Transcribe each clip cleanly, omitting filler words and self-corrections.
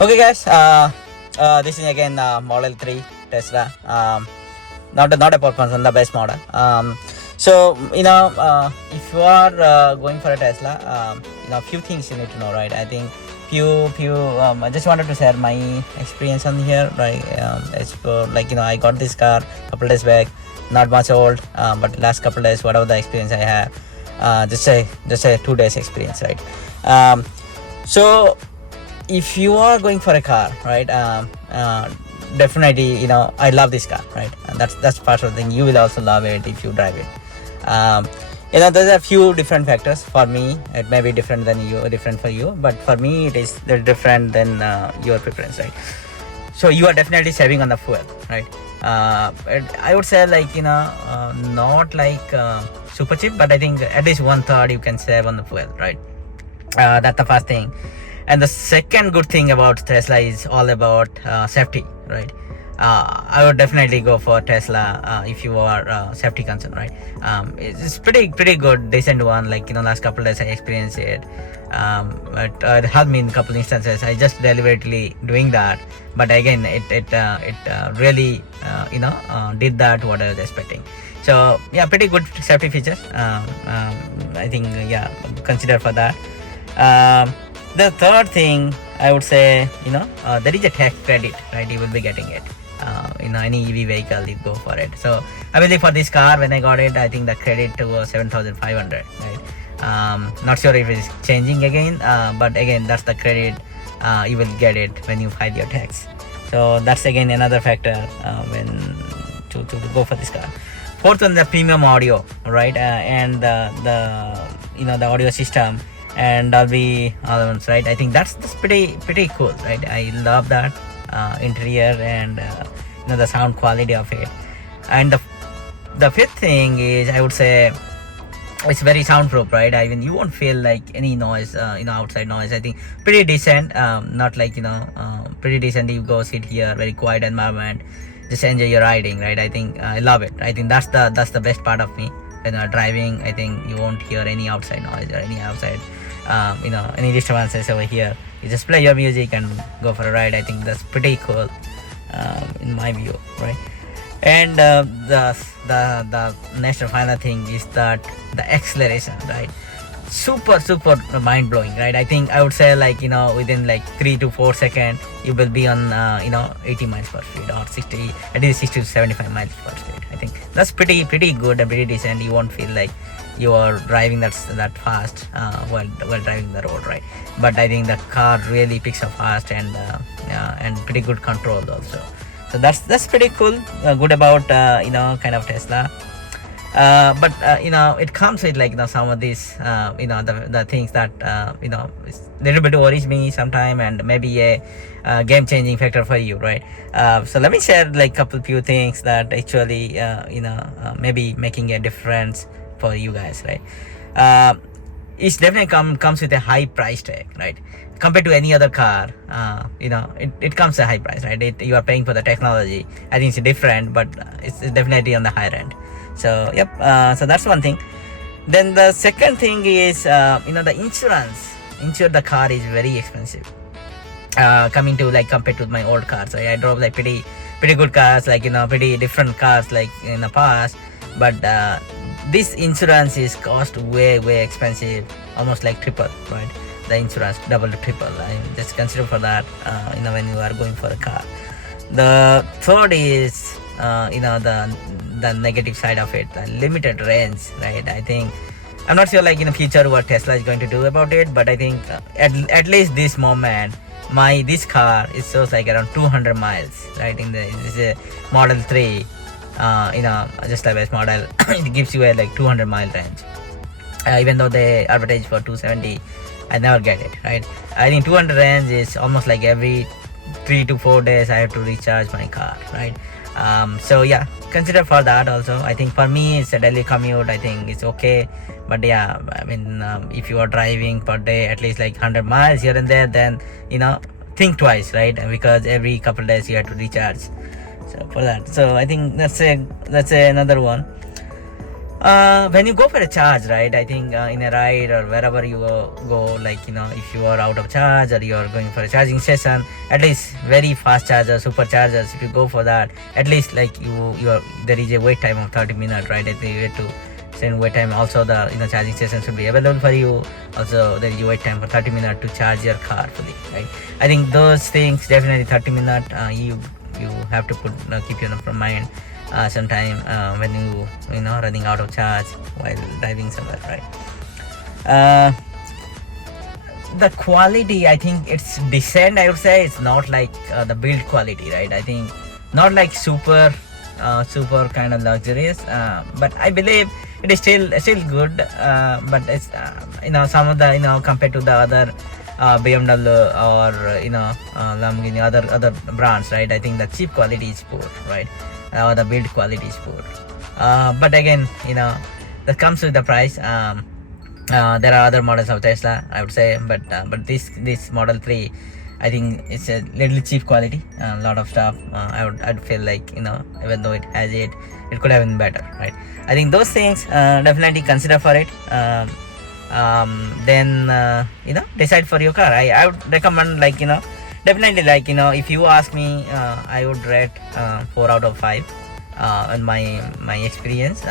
Okay, guys. This is again Model 3 Tesla. Not a performance on the best model. So if you are going for a Tesla, few things you need to know, right? I think few. I just wanted to share my experience on here, right? As for I got this car couple days back, not much old, but last couple days, whatever the experience I have, just a 2 days experience, right? So if you are going for a car, right, definitely I love this car, right, and that's part of the thing. You will also love it if you drive it. There's a few different factors. For me it may be different for you, but for me it is different than your preference, right? So you are definitely saving on the fuel, right? I would say not super cheap, but I think at least 1/3 you can save on the fuel, right? That's the first thing. And the second good thing about Tesla is all about safety, right? I would definitely go for Tesla if you are safety concerned, right? It's pretty good, decent one. Last couple of days I experienced it. But it helped me in a couple instances. I just deliberately doing that, but again it really did that what I was expecting. So yeah, pretty good safety features. I think consider for that. The third thing I would say, there is a tax credit, right? You will be getting it. Any EV vehicle, you go for it. So I believe for this car, when I got it, I think the credit was 7,500, right? Not sure if it's changing again, but again, that's the credit you will get it when you file your tax. So that's again another factor when to go for this car. Fourth one, the premium audio, right? And the audio system and Dolby elements, right? I think that's pretty cool, right? I love that interior and the sound quality of it. And the fifth thing is, I would say, it's very soundproof, right? I mean, you won't feel like any noise, outside noise. I think pretty decent. Not pretty decent. You go sit here, very quiet environment, just enjoy your riding, right? I think I love it. I think that's the best part of me when you're driving. I think you won't hear any outside noise or any outside any disturbances over here. You just play your music and go for a ride. I think that's pretty cool in my view, right? And the next and final thing is that the acceleration, right? Super mind blowing, right? I think I would say within 3 to 4 seconds you will be on 80 miles per speed or 60, at least 60 to 75 miles per speed. I think that's pretty good and pretty decent. You won't feel like you are driving that fast while driving the road, right? But I think the car really picks up fast and pretty good control also. So that's pretty cool. Good about kind of Tesla. But it comes with some of these the things that it's little bit worries me sometime, and maybe a game changing factor for you, right? So let me share couple few things that actually maybe making a difference for you guys, right? It's definitely comes with a high price tag, right? Compared to any other car, it comes a high price, right? You are paying for the technology. I think it's different, but it's definitely on the higher end. So yep, so that's one thing. Then the second thing is the insurance. Insure the car is very expensive. Coming to compared to my old cars, I drove pretty good cars, pretty different cars in the past, but this insurance is cost way expensive, almost triple, right? The insurance double to triple. I just consider for that when you are going for a car. The third is the negative side of it, the limited range, right? I think I'm not sure in the future what Tesla is going to do about it, but I think at least this moment this car it shows around 200 miles, right? This is a Model 3, just like best model. It gives you a 200 mile range, even though they advertise for 270. I never get it, right? I think 200 range is almost every 3 to 4 days I have to recharge my car, right? So yeah, consider for that also. I think for me it's a daily commute. I think it's okay, but yeah, I mean if you are driving per day at least 100 miles here and there, then think twice, right? Because every couple days you have to recharge. So for that, so I think that's another one. When you go for a charge, right? I think in a ride or wherever you go, like if you are out of charge or you are going for a charging session, at least very fast chargers, superchargers. If you go for that, at least like there is a wait time of 30 minutes, right? I think you have to send wait time. Also, the charging session should be available for you. Also, there is a wait time for 30 minutes to charge your car fully, right? I think those things definitely 30 minutes. You have to keep your mind. Sometime when you running out of charge while driving somewhere, right? The quality, I think it's decent. I would say it's not like the build quality, right? I think not like super kind of luxurious, but I believe it is still good. But it's some of the compared to the other BMW or Lamborghini, other brands, right? I think the cheap quality is poor, right? Or the build quality is poor. But again, that comes with the price. There are other models of Tesla, I would say, but this Model 3, I think it's a little cheap quality. A lot of stuff. I'd feel like even though it has it could have been better, right? I think those things definitely consider for it. Then decide for your car. I would recommend definitely if you ask me, I would rate 4 out of 5 in my experience.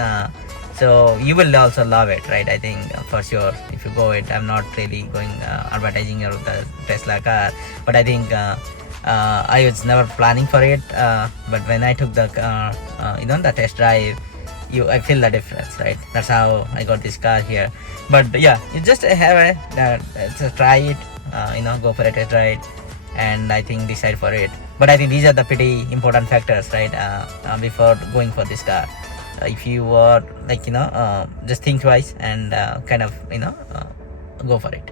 So you will also love it, right? I think for sure if you go it. I'm not really going advertising the Tesla car, but I think I was never planning for it. But when I took the the test drive, I feel the difference, right? That's how I got this car here. But yeah, you just have just try it, go for a test ride, and I think decide for it. But I think these are the pretty important factors, right? Before going for this car, if you are just think twice and kind of go for it.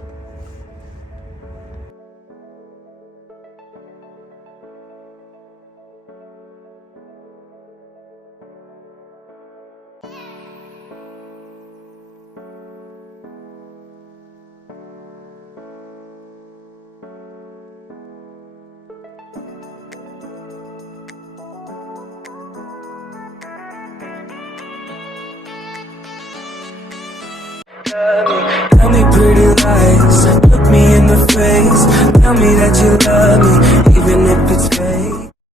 Tell me pretty lies, look me in the face. Tell me that you love me,